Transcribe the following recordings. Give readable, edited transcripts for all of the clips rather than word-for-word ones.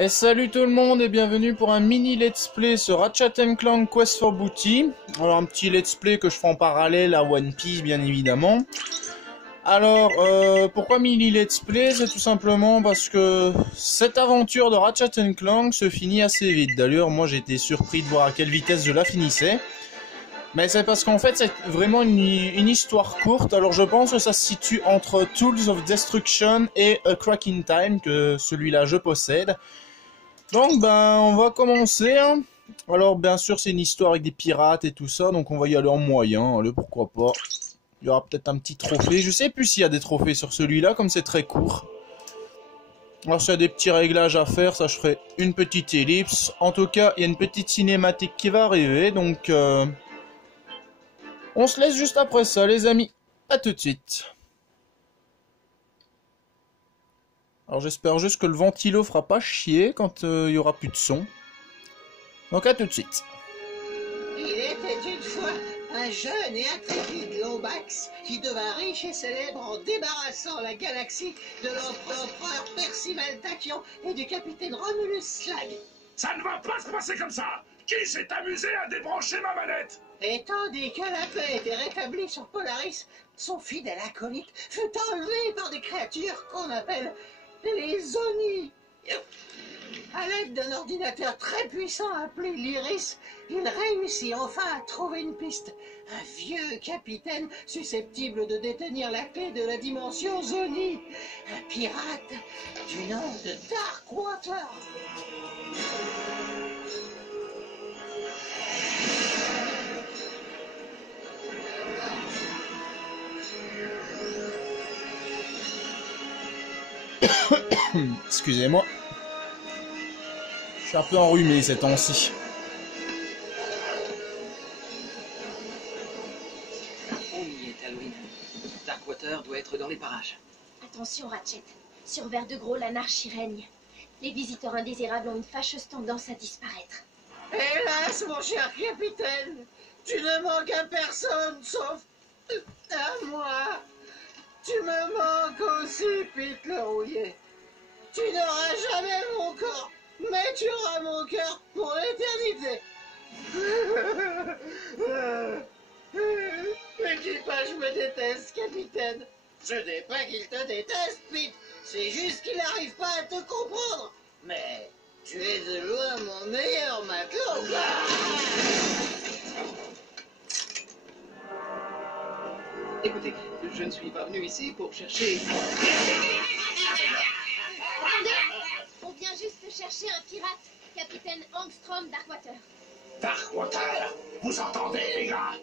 Et salut tout le monde et bienvenue pour un mini let's play sur Ratchet & Clank Quest for Booty. Alors un petit let's play que je fais en parallèle à One Piece bien évidemment. Alors pourquoi mini let's play? C'est tout simplement parce que cette aventure de Ratchet & Clank se finit assez vite. D'ailleurs moi j'ai été surpris de voir à quelle vitesse je la finissais. Mais c'est parce qu'en fait c'est vraiment une histoire courte. Alors je pense que ça se situe entre Tools of Destruction et A Crack in Time, que celui-là je possède. Donc ben on va commencer hein. Alors bien sûr c'est une histoire avec des pirates et tout ça, donc on va y aller en moyen, allez pourquoi pas. Il y aura peut-être un petit trophée, je sais plus s'il y a des trophées sur celui-là comme c'est très court. Alors s'il y a des petits réglages à faire, ça je ferai une petite ellipse. En tout cas il y a une petite cinématique qui va arriver, donc on se laisse juste après ça les amis, à tout de suite. Alors j'espère juste que le ventilo fera pas chier quand il y aura plus de son. Donc à tout de suite. Il était une fois un jeune et intrépide Lombax qui devint riche et célèbre en débarrassant la galaxie de l'empereur Percival Tachyon et du capitaine Romulus Slag. Ça ne va pas se passer comme ça! Qui s'est amusé à débrancher ma manette? Et tandis que la paix était rétablie sur Polaris, son fidèle acolyte fut enlevé par des créatures qu'on appelle les Oni. À l'aide d'un ordinateur très puissant appelé l'Iris, il réussit enfin à trouver une piste. Un vieux capitaine susceptible de détenir la clé de la dimension Zoni. Un pirate du nom de Darkwater. Excusez-moi. Je suis un peu enrhumé ces temps-ci. On y est, Alwyn. Darkwater doit être dans les parages. Attention, Ratchet. Sur Verdegros, l'anarchie règne. Les visiteurs indésirables ont une fâcheuse tendance à disparaître. Hélas, mon cher capitaine, tu ne manques à personne sauf à moi. Tu me manques aussi, Pete le rouillé. Tu n'auras jamais mon corps, mais tu auras mon cœur pour l'éternité. L'équipage me déteste, capitaine. Ce n'est pas qu'il te déteste, Pete. C'est juste qu'il n'arrive pas à te comprendre. Mais tu es de loin mon meilleur matelot. Écoutez, je ne suis pas venu ici pour chercher... Attendez! On vient juste chercher un pirate, capitaine Angstrom Darkwater. Darkwater! Vous entendez, les gars?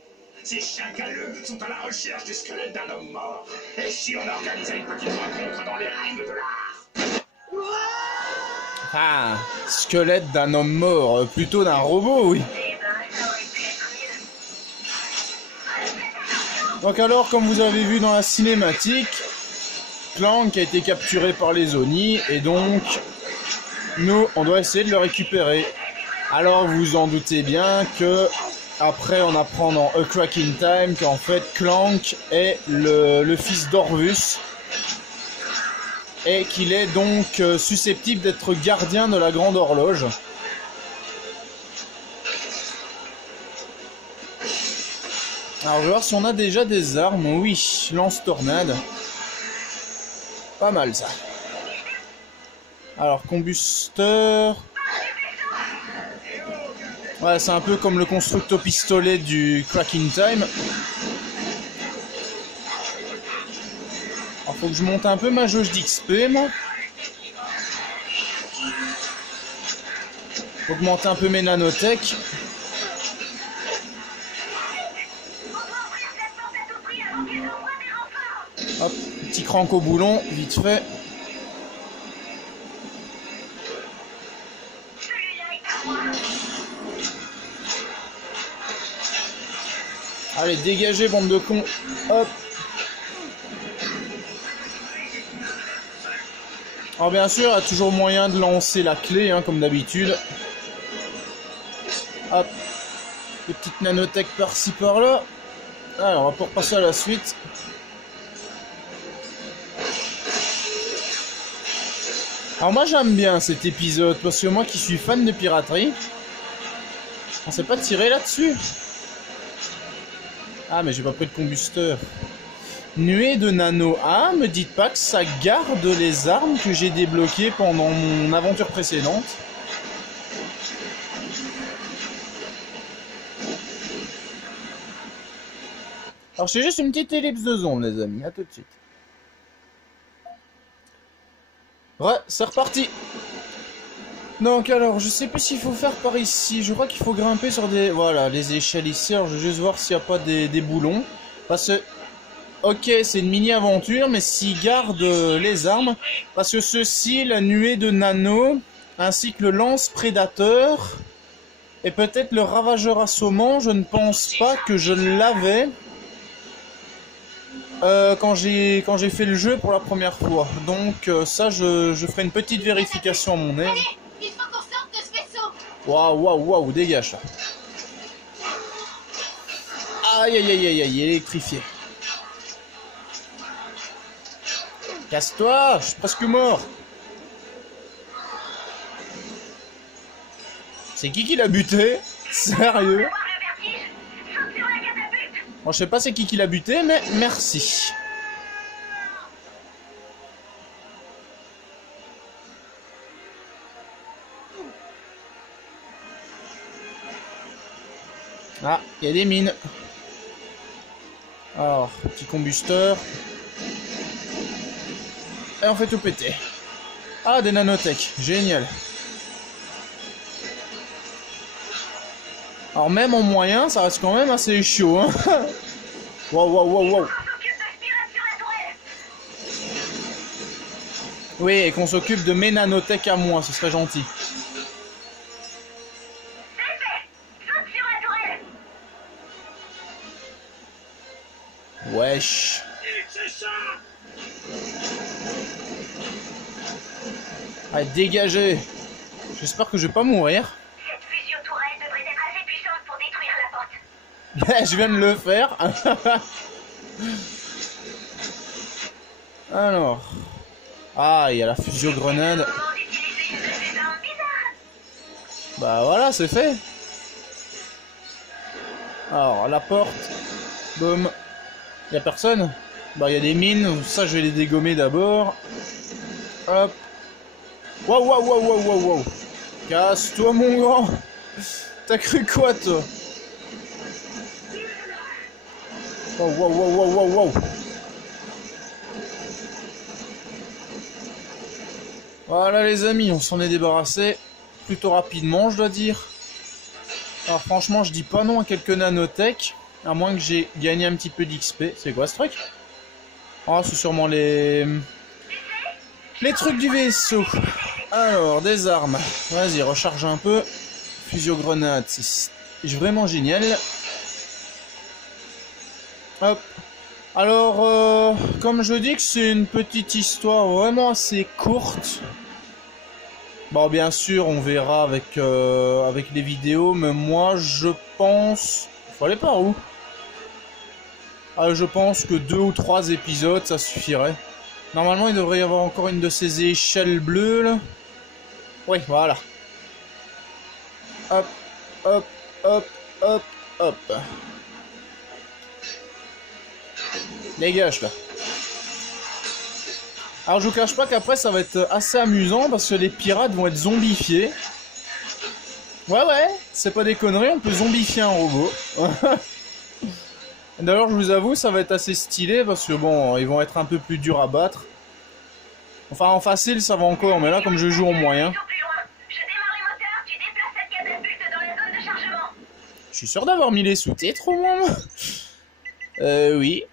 Ces chiens galeux sont à la recherche du squelette d'un homme mort. Et si on organisait une petite rencontre dans les règles de l'art? Ah, squelette d'un homme mort, plutôt d'un robot, oui. Donc alors, comme vous avez vu dans la cinématique, Clank a été capturé par les Oni, et donc, nous, on doit essayer de le récupérer. Alors, vous en doutez bien que, après, on apprend dans A Crack in Time qu'en fait, Clank est le fils d'Orvus, et qu'il est donc susceptible d'être gardien de la Grande Horloge. Alors, je vais voir si on a déjà des armes. Oui, lance-tornade. Pas mal, ça. Alors, combusteur. Ouais, c'est un peu comme le constructo pistolet du Crack in Time. Alors, faut que je monte un peu ma jauge d'XP, moi. Augmenter un peu mes nanotech. Hop, petit crank au boulon, vite fait. Allez, dégagez, bande de cons. Hop. Alors bien sûr, il y a toujours moyen de lancer la clé, hein, comme d'habitude. Hop. Petite nanotech par-ci par-là. Alors, on va pouvoir passer à la suite. Alors moi j'aime bien cet épisode, parce que moi qui suis fan de piraterie, on s'est pas tiré là-dessus. Ah mais j'ai pas pris de combusteur. Nuée de nano. Ah, me dites pas que ça garde les armes que j'ai débloquées pendant mon aventure précédente. Alors c'est juste une petite ellipse de zone les amis, à tout de suite. Ouais, c'est reparti. Donc alors, je sais plus s'il faut faire par ici. Je crois qu'il faut grimper sur des... Voilà, les échelles ici. Alors je vais juste voir s'il n'y a pas des boulons. Parce que... Ok, c'est une mini-aventure, mais s'ils gardent les armes... Parce que ceci, la nuée de nano, ainsi que le lance-prédateur, et peut-être le ravageur assommant, je ne pense pas que je l'avais... quand j'ai fait le jeu pour la première fois. Donc ça, je ferai une petite vérification à mon aise. Allez, il faut qu'on sorte de ce vaisseau. Waouh, waouh, waouh, dégage ça. Aïe, aïe, aïe, aïe, aïe, électrifié. Casse-toi, je suis presque mort. C'est qui l'a buté? Sérieux? Bon, je sais pas c'est qui l'a buté, mais merci. Ah, il y a des mines. Alors, petit combusteur. Et on fait tout péter. Ah, des nanotech, génial. Alors même en moyen, ça reste quand même assez chaud, hein. Wow, wow, wow, wow. Oui, et qu'on s'occupe de mes nanotech à moi, ce serait gentil. Wesh. Allez, dégagez. J'espère que je vais pas mourir. Cette fusion tourelle devrait être assez puissante pour détruire la porte. Je viens de le faire. Alors. Ah, il y a la fusion grenade. Bah voilà, c'est fait. Alors, la porte. Boum. Il y a personne. Bah, il y a des mines. Ça, je vais les dégommer d'abord. Hop. Waouh, waouh, waouh, waouh, waouh, waouh. Casse-toi, mon grand. T'as cru quoi, toi? Waouh, waouh, waouh, waouh, waouh, waouh. Voilà, les amis, on s'en est débarrassé. Plutôt rapidement, je dois dire. Alors, franchement, je dis pas non à quelques nanotech. À moins que j'ai gagné un petit peu d'XP. C'est quoi ce truc? Ah, c'est sûrement les trucs du vaisseau. Alors, des armes. Vas-y, recharge un peu. Fusion grenade, c'est vraiment génial. Hop. Alors, comme je dis que c'est une petite histoire vraiment assez courte. Bon, bien sûr, on verra avec, avec les vidéos, mais moi, je pense... Faut aller par où? Ah, je pense que 2 ou 3 épisodes, ça suffirait. Normalement, il devrait y avoir encore une de ces échelles bleues, là. Oui, voilà. Hop, hop, hop, hop, hop. Dégage, là. Alors, je vous cache pas qu'après, ça va être assez amusant, parce que les pirates vont être zombifiés. Ouais, c'est pas des conneries, on peut zombifier un robot. D'ailleurs, je vous avoue, ça va être assez stylé, parce que bon, ils vont être un peu plus durs à battre. Enfin, en facile, ça va encore, mais là, comme je joue en moyen... Je suis sûr d'avoir mis les sous-titres, au moins. Oui.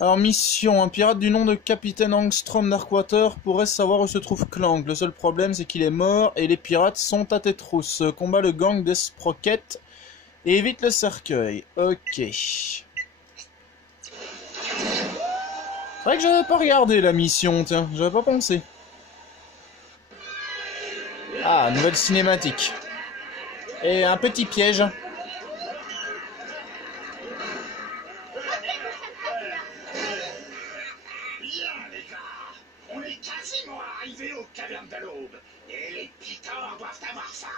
Alors, mission. Un pirate du nom de Capitaine Angstrom Darkwater pourrait savoir où se trouve Clank. Le seul problème, c'est qu'il est mort et les pirates sont à tête rousse. Combat le gang des Sprockets et évite le cercueil. Ok. C'est vrai que j'avais pas regardé la mission, tiens. J'avais pas pensé. Ah, nouvelle cinématique. Et un petit piège. Bien, les gars, on est quasiment arrivé au l'aube. Et les pitors doivent avoir faim.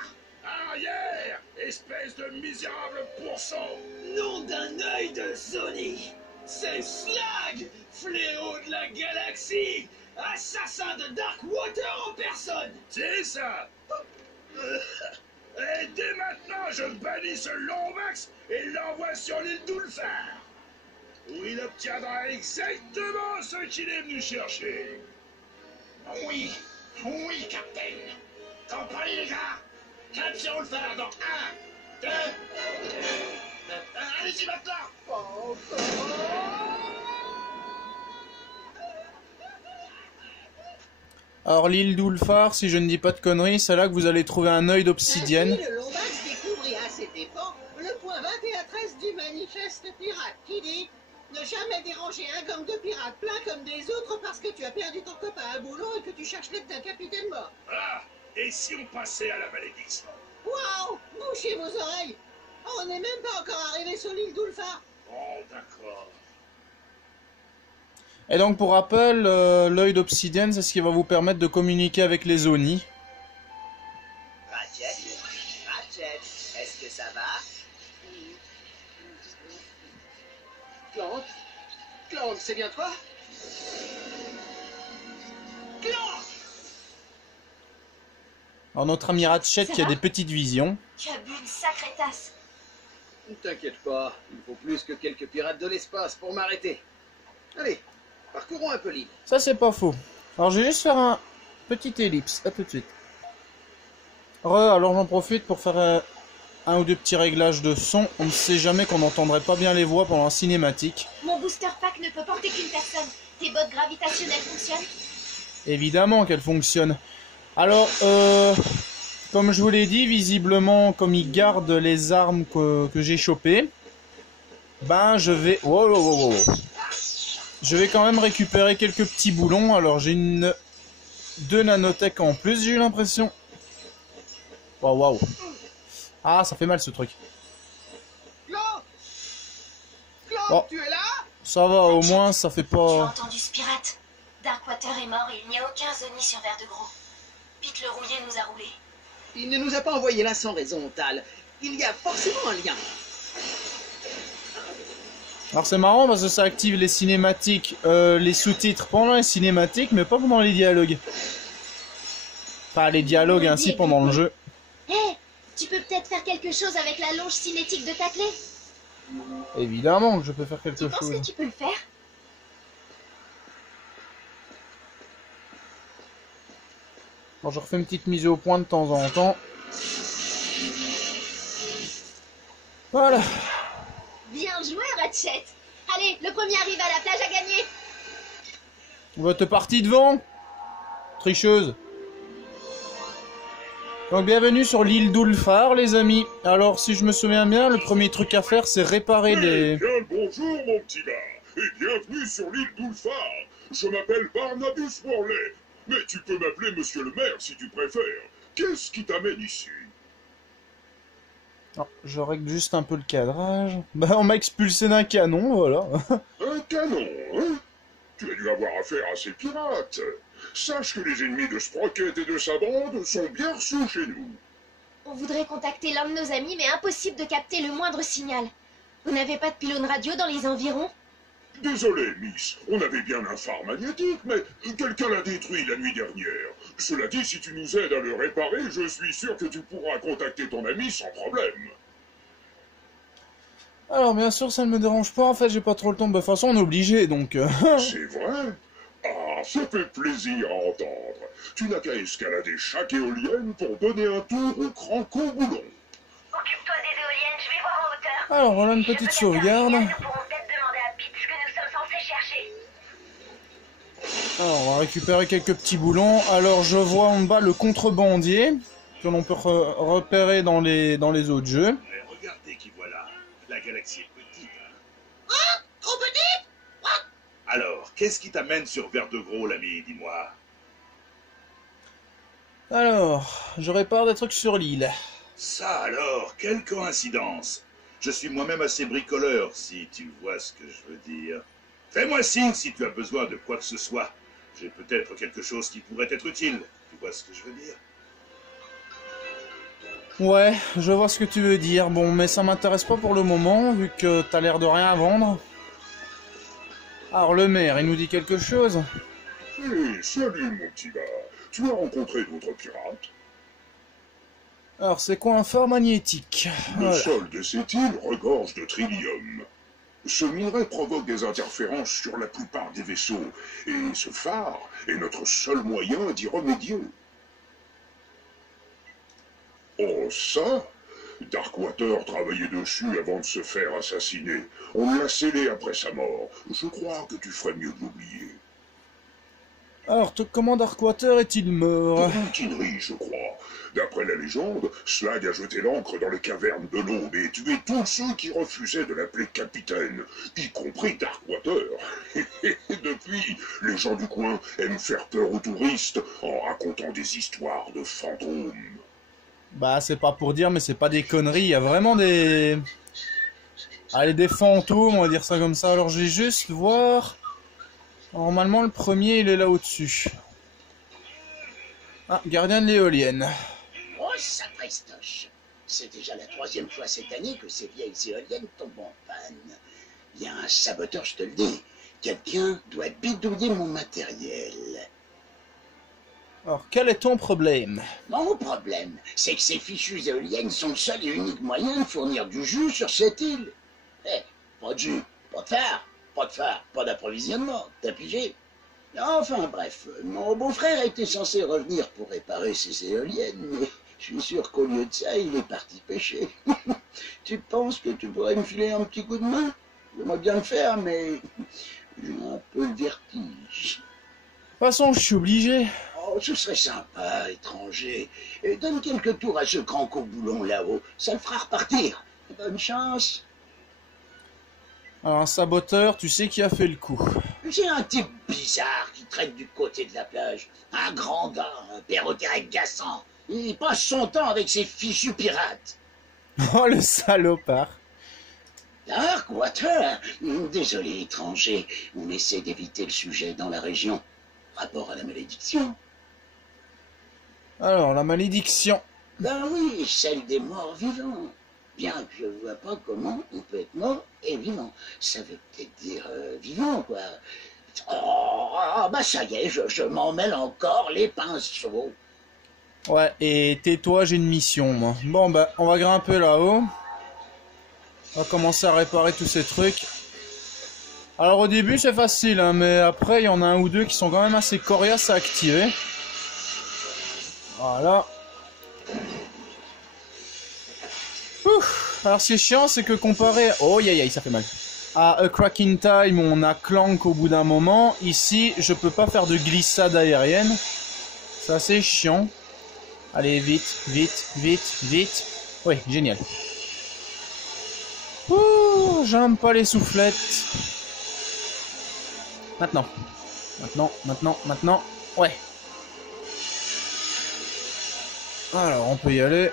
Arrière, espèce de misérable pourcent. Nom d'un œil de Zoni. C'est Slag, fléau de la galaxie, assassin de Darkwater en personne. C'est ça. Et dès maintenant, je bannis ce Lombax et l'envoie sur l'île d'Ulfar, où il obtiendra exactement ce qu'il est venu chercher. Oui, oui, capitaine. Compris, les gars? Cap sur Ulfar dans 1, 2... allez-y maintenant. Alors l'île d'Ulfar, si je ne dis pas de conneries, c'est là que vous allez trouver un œil d'obsidienne. Ainsi, le Lombax découvrit à ses dépens le point 21-13 du manifeste pirate qui dit « Ne jamais déranger un gang de pirates plein comme des autres parce que tu as perdu ton copain à boulot et que tu cherches l'aide d'un capitaine mort. Ah, et si on passait à la malédiction? » Waouh! Bouchez vos oreilles! On n'est même pas encore arrivé sur l'île d'Ulfar. Oh, d'accord. Et donc pour rappel, l'œil d'obsidienne, c'est ce qui va vous permettre de communiquer avec les Oni. Ratchet, est-ce que ça va? Clank, c'est bien toi? Alors notre ami Ratchet qui a des petites visions. Tu as bu une sacrée tasse. Ne t'inquiète pas, il faut plus que quelques pirates de l'espace pour m'arrêter. Allez, parcourons un peu l'île. Ça c'est pas faux. Alors je vais juste faire un petit ellipse, à tout de suite. Alors j'en profite pour faire un ou deux petits réglages de son. On ne sait jamais qu'on n'entendrait pas bien les voix pendant la cinématique. Mon booster pack ne peut porter qu'une personne. Tes bottes gravitationnelles fonctionnent? Évidemment qu'elle fonctionne. Alors, comme je vous l'ai dit, visiblement, comme il garde les armes que j'ai chopées, ben je vais... Je vais quand même récupérer quelques petits boulons. Alors j'ai 2 nanotech en plus, j'ai eu l'impression. Waouh. Ah, ça fait mal ce truc. Clank, Oh. tu es là? Ça va, au moins ça fait Tu as pas... entendu ce pirate? Darkwater est mort et il n'y a aucun Zoni sur Verre de Gros. Pete le rouillé nous a roulés. Il ne nous a pas envoyés là sans raison, Tal. Il y a forcément un lien. Alors c'est marrant parce que ça active les cinématiques, les sous-titres pendant les cinématiques, mais pas pendant les dialogues. Enfin, les dialogues ainsi pendant le jeu. Hé, tu peux peut-être faire quelque chose avec la longe cinétique de ta clé? Évidemment que je peux faire quelque Tu penses chose. que tu peux le faire? Bon, je refais une petite mise au point de temps en temps. Voilà. Bien joué, Ratchet. Allez, le premier arrivé à la plage a gagné. On t'es parti devant. Tricheuse. Donc bienvenue sur l'île d'Ulfar, les amis. Alors, si je me souviens bien, le premier truc à faire, c'est réparer les... Bien le bonjour, mon petit gars, et bienvenue sur l'île d'Ulfar. Je m'appelle Barnabas Morley, mais tu peux m'appeler Monsieur le maire si tu préfères. Qu'est-ce qui t'amène ici? Alors, je règle juste un peu le cadrage. Bah, on m'a expulsé d'un canon, voilà. Un canon, hein? Tu as dû avoir affaire à ces pirates. Sache que les ennemis de Sprocket et de sa bande sont bien reçus chez nous. On voudrait contacter l'un de nos amis, mais impossible de capter le moindre signal. Vous n'avez pas de pylône radio dans les environs? Désolé, Miss, on avait bien un phare magnétique, mais quelqu'un l'a détruit la nuit dernière. Cela dit, si tu nous aides à le réparer, je suis sûr que tu pourras contacter ton ami sans problème. Alors, bien sûr, ça ne me dérange pas. En fait, j'ai pas trop le temps. Bah, de toute façon, on est obligé, donc... C'est vrai? Ah, ça fait plaisir à entendre. Tu n'as qu'à escalader chaque éolienne pour donner un tour au Cranco Boulon. Occupe-toi des éoliennes, je vais voir en hauteur. Alors, voilà une Si je petite peux capter un sauvegarde. signal, nous pourrons peut-être demander à Pete ce que nous sommes censés chercher. Alors, on va récupérer quelques petits boulons. Alors, je vois en bas le contrebandier, que l'on peut repérer dans les autres jeux. Mais regardez qui voilà. La galaxie est petite, hein? Trop petite? Alors, qu'est-ce qui t'amène sur Verre de Gros, l'ami, dis-moi? Alors, je répare des trucs sur l'île. Ça alors, quelle coïncidence! Je suis moi-même assez bricoleur, si tu vois ce que je veux dire. Fais-moi signe si tu as besoin de quoi que ce soit. J'ai peut-être quelque chose qui pourrait être utile. Tu vois ce que je veux dire? Ouais, je vois ce que tu veux dire. Bon, mais ça m'intéresse pas pour le moment, vu que t'as l'air de rien à vendre. Alors, le maire, il nous dit quelque chose? Hé, salut mon petit gars. Tu as rencontré d'autres pirates? Alors, c'est quoi un phare magnétique? Le Voilà. sol de cette île regorge de trillium. Ce minerai provoque des interférences sur la plupart des vaisseaux, et ce phare est notre seul moyen d'y remédier. Oh ça? Darkwater travaillait dessus avant de se faire assassiner. On l'a scellé après sa mort. Je crois que tu ferais mieux de l'oublier. Alors, comment Darkwater est-il mort? Une mutinerie, je crois. D'après la légende, Slag a jeté l'ancre dans les cavernes de l'aube et tué tous ceux qui refusaient de l'appeler capitaine, y compris Darkwater. Et depuis, les gens du coin aiment faire peur aux touristes en racontant des histoires de fantômes. Bah, c'est pas pour dire, mais c'est pas des conneries. Il y a vraiment des... Allez, des fantômes, on va dire ça comme ça. Alors, je vais juste voir... Normalement, le premier, il est là au-dessus. Ah, gardien de l'éolienne. Oh, ça prestoche. C'est déjà la 3e fois cette année que ces vieilles éoliennes tombent en panne. Il y a un saboteur, je te le dis. Quelqu'un doit bidouiller mon matériel. Alors, quel est ton problème? Mon problème, c'est que ces fichues éoliennes sont le seul et unique moyen de fournir du jus sur cette île. Eh, pas de jus, pas de phare, pas d'approvisionnement, t'as pigé? Enfin bref, mon beau-frère était censé revenir pour réparer ces éoliennes, mais je suis sûr qu'au lieu de ça, il est parti pêcher. Tu penses que tu pourrais me filer un petit coup de main? J'aimerais bien le faire, mais j'ai un peu le vertige. De toute façon, je suis obligé. Oh, ce serait sympa, étranger. Et donne quelques tours à ce grand coboulon là-haut, ça le fera repartir. Bonne chance. Alors, un saboteur, tu sais qui a fait le coup. C'est un type bizarre qui traîne du côté de la plage. Un grand gars, un perroquet agaçant. Il passe son temps avec ses fichus pirates. Oh, le salopard. Darkwater. Désolé, étranger. On essaie d'éviter le sujet dans la région. Rapport à la malédiction. Alors, la malédiction. Ben oui, celle des morts vivants. Bien que je vois pas comment on peut être mort et vivant. Ça veut peut-être dire vivant, quoi. Oh, bah ça y est, je m'en mêle encore les pinceaux. Ouais, et tais-toi, j'ai une mission, moi. Bon, bah, on va grimper là-haut. On va commencer à réparer tous ces trucs. Alors, au début, c'est facile, hein, mais après, il y en a un ou deux qui sont quand même assez coriaces à activer. Voilà. Ouf. Alors, ce qui est chiant, c'est que comparé... Oh, aïe, ça fait mal. À A Crack in Time, où on a Clank au bout d'un moment. Ici, je peux pas faire de glissade aérienne. C'est assez chiant. Allez, vite. Oui, génial. Ouh, j'aime pas les soufflettes. Maintenant. Ouais. Alors, on peut y aller.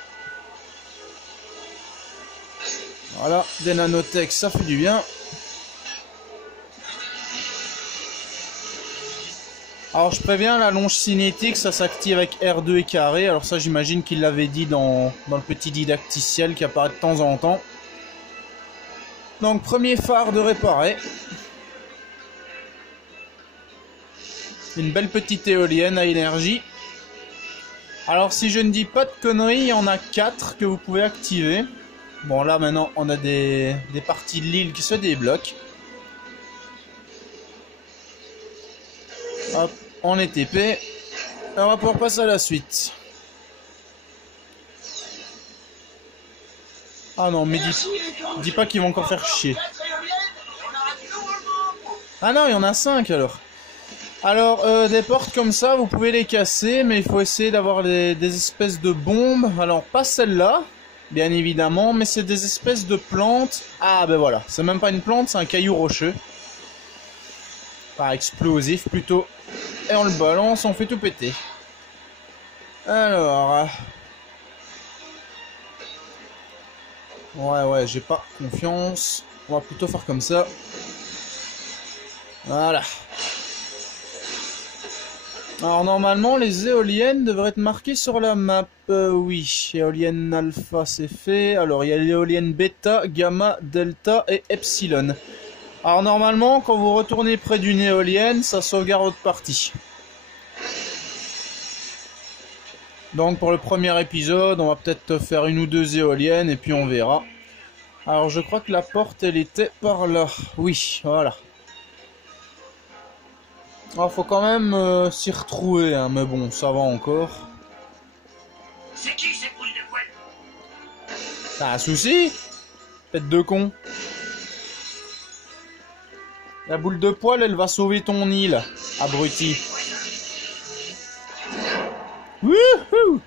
Voilà, des nanotech, ça fait du bien. Alors, je préviens, la longe cinétique, ça s'active avec R2 et carré. Alors ça, j'imagine qu'il l'avait dit dans le petit didacticiel qui apparaît de temps en temps. Donc, premier phare de réparer. Une belle petite éolienne à énergie. Alors, si je ne dis pas de conneries, il y en a 4 que vous pouvez activer. Bon, là, maintenant, on a des parties de l'île qui se débloquent. Hop, on est TP. On va pouvoir passer à la suite. Ah non, mais dis pas qu'ils vont encore faire chier. Ah non, il y en a 5 alors. Alors, des portes comme ça, vous pouvez les casser, mais il faut essayer d'avoir des espèces de bombes. Alors, pas celle-là, bien évidemment, mais c'est des espèces de plantes. Ah, ben voilà, c'est même pas une plante, c'est un caillou rocheux. Pas explosif, plutôt. Et on le balance, on fait tout péter. Alors... Ouais, j'ai pas confiance. On va plutôt faire comme ça. Voilà. Alors normalement les éoliennes devraient être marquées sur la map. Oui, éolienne alpha c'est fait. Alors il y a l'éolienne bêta, gamma, delta et epsilon. Alors normalement quand vous retournez près d'une éolienne, ça sauvegarde votre partie. Donc pour le premier épisode, on va peut-être faire une ou deux éoliennes et puis on verra. Alors je crois que la porte elle était par là. Oui, voilà. Alors faut quand même s'y retrouver, hein, mais bon, ça va encore. C'est qui ces boules de poil? T'as un souci? Tête de con. La boule de poil, elle va sauver ton île, abruti. Wouhou!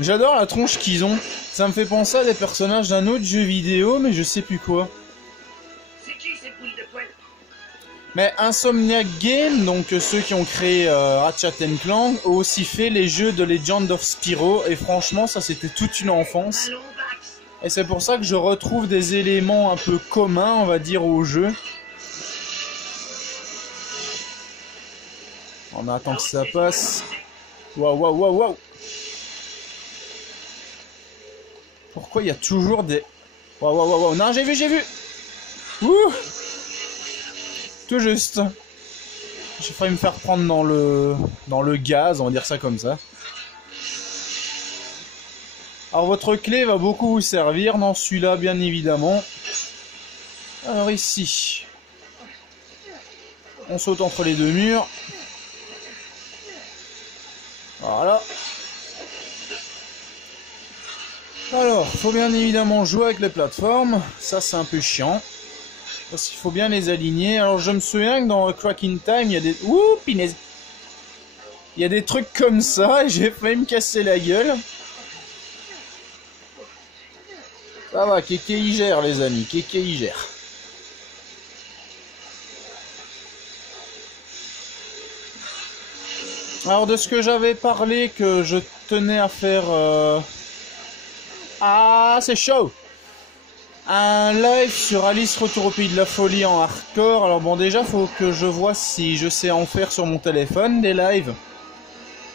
J'adore la tronche qu'ils ont. Ça me fait penser à des personnages d'un autre jeu vidéo, mais je sais plus quoi. C'est qui ces boules de poil? Mais Insomniac Games, donc ceux qui ont créé Ratchet & Clank, ont aussi fait les jeux de Legend of Spyro, et franchement ça c'était toute une enfance. Allons, Bax. Et c'est pour ça que je retrouve des éléments un peu communs, on va dire, au jeu. On attend que ça passe. Waouh, waouh, waouh, waouh. Pourquoi il y a toujours des... Waouh, waouh, waouh, waouh. Non, j'ai vu. Ouh. Tout juste. J'ai failli me faire prendre dans le gaz, on va dire ça comme ça. Alors votre clé va beaucoup vous servir dans celui-là, bien évidemment. Alors ici, on saute entre les deux murs. Voilà. Alors, faut bien évidemment jouer avec les plateformes. Ça, c'est un peu chiant. Parce qu'il faut bien les aligner. Alors, je me souviens que dans Crack in Time, il y a des... Ouh, pinaise. Il y a des trucs comme ça et j'ai failli me casser la gueule. Ça va, Kéké y gère, les amis. Kéké y gère. Alors, de ce que j'avais parlé, que je tenais à faire... Ah, c'est chaud! Un live sur Alice Retour au Pays de la Folie en hardcore. Alors bon, déjà, faut que je vois si je sais en faire sur mon téléphone, des lives.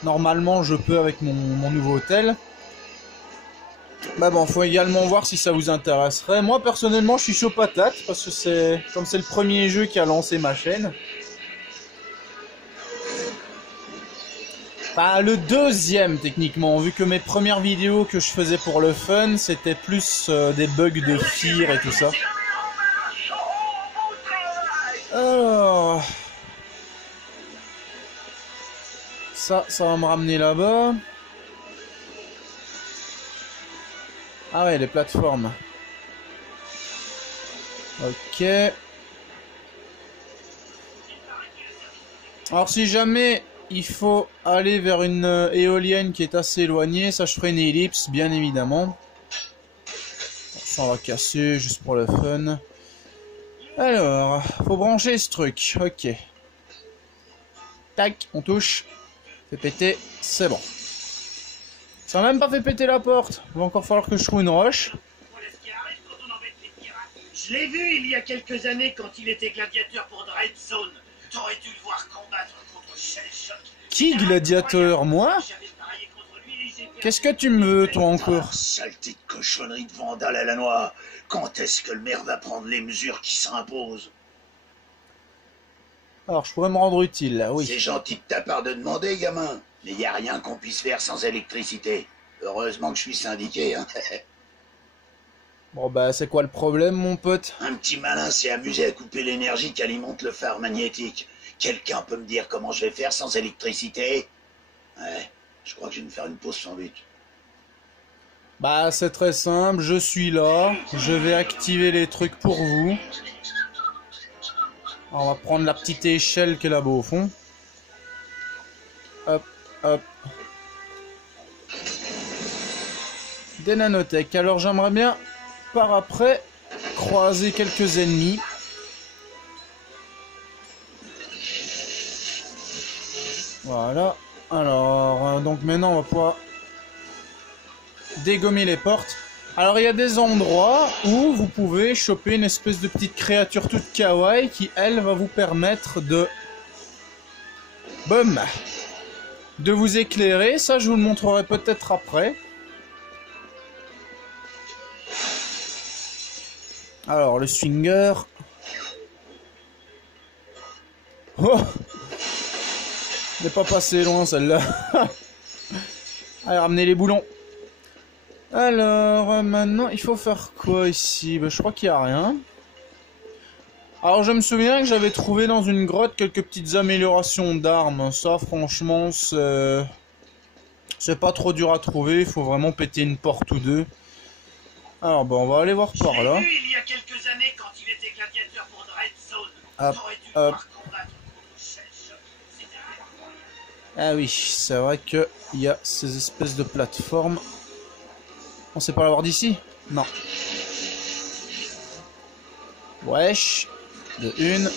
Normalement, je peux avec mon nouveau hôtel. Bah bon, faut également voir si ça vous intéresserait. Moi, personnellement, je suis chaud patate, parce que c'est... Comme c'est le premier jeu qui a lancé ma chaîne. Enfin, le deuxième, techniquement, vu que mes premières vidéos que je faisais pour le fun, c'était plus des bugs de fear et tout ça. Alors... Ça va me ramener là-bas. Ah ouais, les plateformes. Ok. Alors si jamais... il faut aller vers une éolienne qui est assez éloignée. Ça, je ferai une ellipse, bien évidemment. Ça, on va casser juste pour le fun. Alors, faut brancher ce truc. Ok. Tac, on touche. Fait péter, c'est bon. Ça n'a même pas fait péter la porte. Il va encore falloir que je trouve une roche. Je l'ai vu il y a quelques années quand il était gladiateur pour Dread Zone. T'aurais dû le voir combattre contre Shellshock. Qui, gladiateur? Moi? Qu'est-ce que tu me veux, toi, encore? Saleté de cochonnerie de vandale à la noix. Quand est-ce que le maire va prendre les mesures qui s'imposent? Alors, je pourrais me rendre utile, là, oui. C'est gentil de ta part de demander, gamin. Mais y a rien qu'on puisse faire sans électricité. Heureusement que je suis syndiqué, hein. Bon, bah, c'est quoi le problème, mon pote? Un petit malin s'est amusé à couper l'énergie qui alimente le phare magnétique. Quelqu'un peut me dire comment je vais faire sans électricité? Ouais, je crois que je vais me faire une pause sans but. Bah, c'est très simple, je suis là, je vais activer les trucs pour vous. Alors, on va prendre la petite échelle qui est là-bas au fond. Hop, hop. Des nanotech. Alors, j'aimerais bien, par après, croiser quelques ennemis. Voilà. Alors, donc maintenant, on va pouvoir dégommer les portes. Alors, il y a des endroits où vous pouvez choper une espèce de petite créature toute kawaii qui, elle, va vous permettre de Boum. De vous éclairer, ça je vous le montrerai peut-être après. Alors, le swinger. Oh! n'est pas passé loin celle-là. Allez, ramenez les boulons. Alors, maintenant, il faut faire quoi ici? Je crois qu'il n'y a rien. Alors, je me souviens que j'avais trouvé dans une grotte quelques petites améliorations d'armes. Ça, franchement, c'est pas trop dur à trouver. Il faut vraiment péter une porte ou deux. Alors, on va aller voir par là. J'ai vu il y a quelques années quand il était gladiateur pour Dreadzone. Hop, hop. Ah oui, c'est vrai que il y a ces espèces de plateformes. On sait pas l'avoir d'ici? Non. Wesh. De une.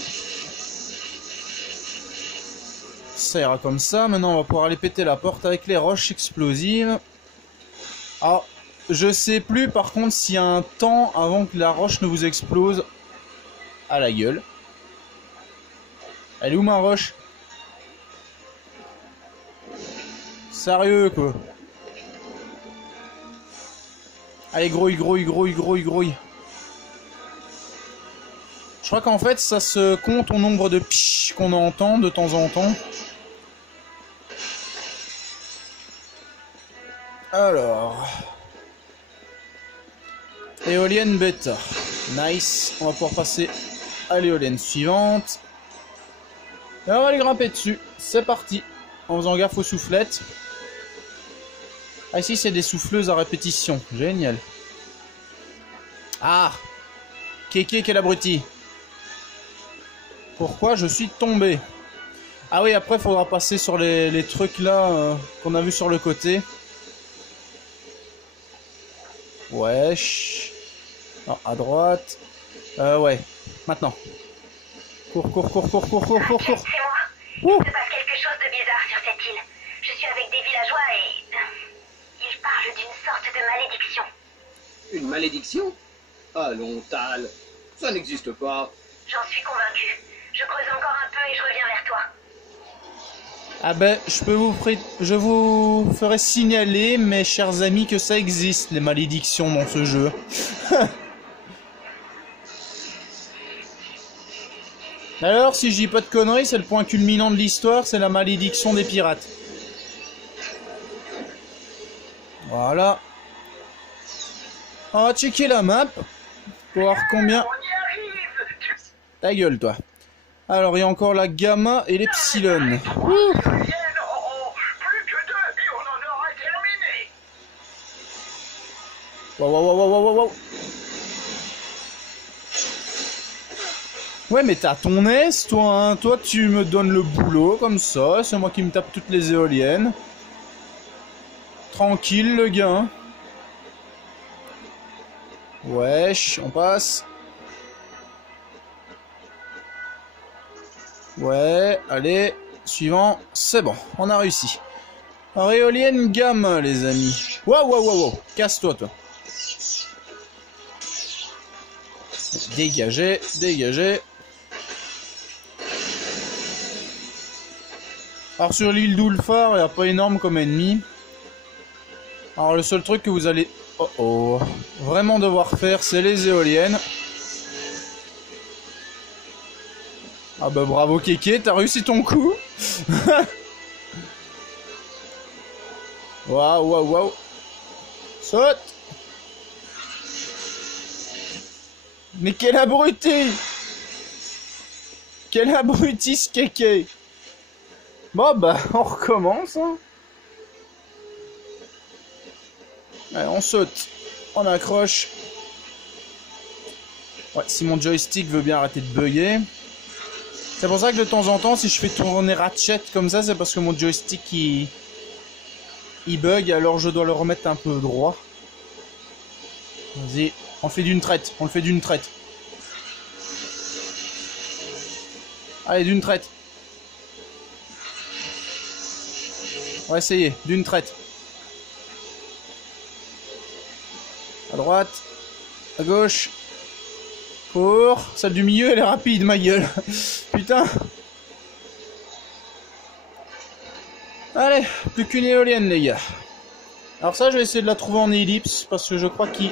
Ça ira comme ça. Maintenant, on va pouvoir aller péter la porte avec les roches explosives. Ah, je sais plus par contre s'il y a un temps avant que la roche ne vous explose à la gueule. Elle est où ma roche? Sérieux quoi. Allez, grouille, grouille, grouille, grouille, grouille. Je crois qu'en fait ça se compte au nombre de psh qu'on entend de temps en temps. Alors. Éolienne bêta. Nice. On va pouvoir passer à l'éolienne suivante. Et on va aller grimper dessus. C'est parti. En faisant gaffe aux soufflettes. Ah, ici c'est des souffleuses à répétition. Génial. Ah! Kéké, quel abruti. Pourquoi je suis tombé? Ah oui, après il faudra passer sur les trucs là qu'on a vu sur le côté. Wesh. Non, à droite. Ouais. Maintenant. Cours, cours, cours, cours, cours, cours, cours, cours. C'est moi. Il se passe quelque chose de bizarre sur cette île. Je suis avec des villageois et... ils parlent d'une sorte de malédiction. Une malédiction? Allons, Tal. Ça n'existe pas. J'en suis convaincu. Je creuse encore un peu et je reviens vers toi. Ah ben, je vous ferai signaler, mes chers amis, que ça existe, les malédictions dans ce jeu. Alors, si je dis pas de conneries, c'est le point culminant de l'histoire, c'est la malédiction des pirates. Voilà. On va checker la map, pour voir combien... Ta gueule, toi. Alors, il y a encore la gamma et l'epsilon. Wow, wow, wow, wow, wow, wow. Ouais, mais t'as ton aise, toi, hein. Toi, tu me donnes le boulot, comme ça. C'est moi qui me tape toutes les éoliennes. Tranquille, le gars. Wesh, on passe. Ouais, allez, suivant, c'est bon, on a réussi. Alors, éolienne gamme, les amis. Waouh, waouh, waouh, wow. Casse-toi, toi. Dégagez, dégagez. Alors, sur l'île d'Ulfar, il n'y a pas énorme comme ennemi. Alors, le seul truc que vous allez vraiment devoir faire, c'est les éoliennes. Ah bah bravo Kéké, t'as réussi ton coup. Waouh, waouh, waouh. Saute. Mais quel abruti. Quel abruti ce Kéké. Bon bah on recommence hein. Allez, on saute. On accroche. Ouais, si mon joystick veut bien arrêter de bugger. C'est pour ça que de temps en temps, si je fais tourner Ratchet comme ça, c'est parce que mon joystick il bug, alors je dois le remettre un peu droit. Vas-y, on fait d'une traite, on le fait d'une traite. Allez, d'une traite. On va essayer, d'une traite. À droite, à gauche. Cours. Celle du milieu, elle est rapide, ma gueule. Putain. Allez, plus qu'une éolienne les gars. Alors ça je vais essayer de la trouver en ellipse parce que je crois qu'il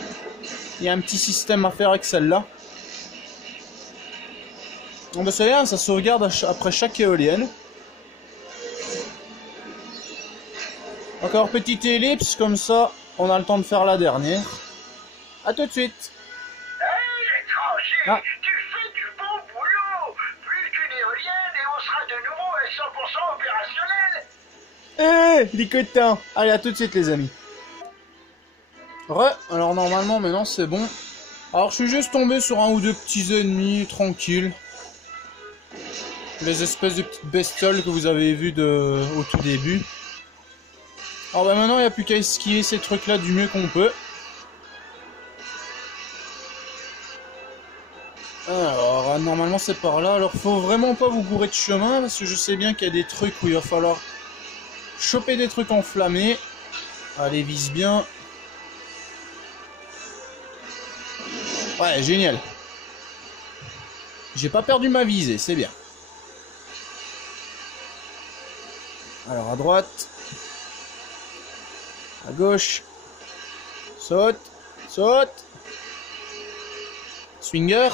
y a un petit système à faire avec celle-là. On va se dire, ça sauvegarde après chaque éolienne. Encore petite ellipse, comme ça on a le temps de faire la dernière. A tout de suite. Hey, l'étranger, Ah. tu fais du bon boulot. Plus qu'une éolienne et on sera de nouveau à 100% opérationnel. Eh, licotin. Allez, à tout de suite les amis. Alors normalement maintenant c'est bon. Alors je suis juste tombé sur un ou deux petits ennemis, tranquille. Les espèces de petites bestioles que vous avez vues au tout début. Alors bah maintenant il n'y a plus qu'à esquiver ces trucs là du mieux qu'on peut. Alors normalement c'est par là. Alors faut vraiment pas vous gourer de chemin parce que je sais bien qu'il y a des trucs où il va falloir choper des trucs enflammés. Allez, vise bien. Ouais, génial. J'ai pas perdu ma visée, c'est bien. Alors à droite. À gauche. Saute. Saute. Swinger.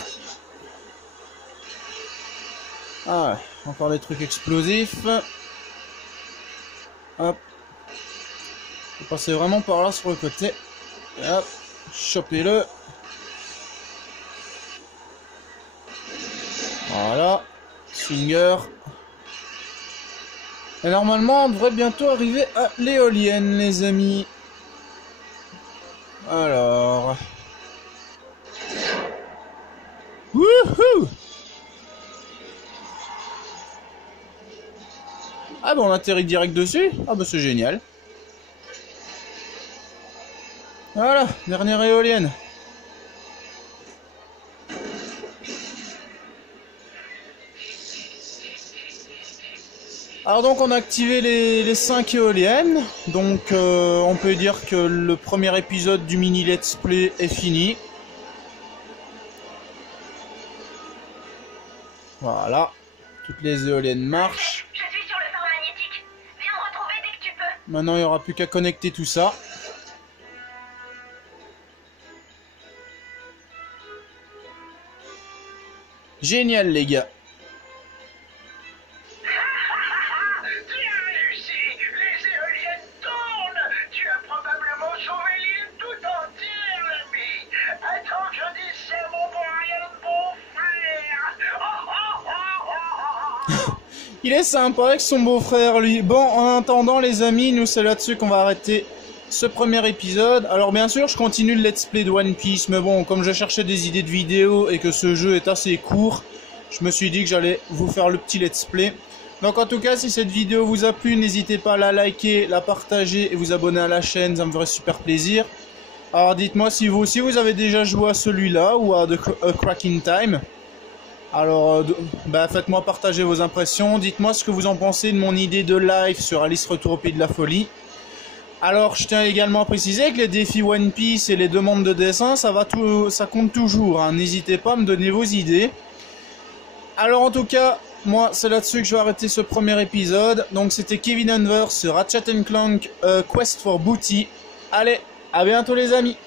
Ah, encore des trucs explosifs. Hop. Faut passer vraiment par là sur le côté. Et hop. Chopez-le. Voilà. Swinger. Et normalement, on devrait bientôt arriver à l'éolienne, les amis. Alors. Wouhou! Ah bah on atterrit direct dessus. Ah bah c'est génial. Voilà, dernière éolienne. Alors donc on a activé les 5 éoliennes. Donc on peut dire que le premier épisode du mini let's play est fini. Voilà, toutes les éoliennes marchent. Je suis sur le phare magnétique. Viens me retrouver dès que tu peux. Maintenant il n'y aura plus qu'à connecter tout ça. Génial les gars. Tu as réussi. Les éoliennes tournent. Tu as probablement sauvé l'île tout entière, l'ami. Attends que je dise c'est mon Brian, mon frère. Il est sympa avec son beau-frère lui. Bon, en attendant les amis, nous c'est là-dessus qu'on va arrêter ce premier épisode. Alors bien sûr je continue le let's play de One Piece, mais bon, comme je cherchais des idées de vidéos et que ce jeu est assez court, je me suis dit que j'allais vous faire le petit let's play. Donc en tout cas, si cette vidéo vous a plu, n'hésitez pas à la liker, la partager et vous abonner à la chaîne, ça me ferait super plaisir. Alors dites-moi si vous aussi vous avez déjà joué à celui-là ou à A Crack in Time. Alors bah, faites-moi partager vos impressions, dites-moi ce que vous en pensez de mon idée de live sur Alice Retour au Pays de la Folie. Alors je tiens également à préciser que les défis One Piece et les demandes de dessin, ça compte toujours, hein. N'hésitez pas à me donner vos idées. Alors en tout cas, moi c'est là-dessus que je vais arrêter ce premier épisode. Donc c'était Kevin Unver sur Ratchet & Clank Quest for Booty. Allez, à bientôt les amis.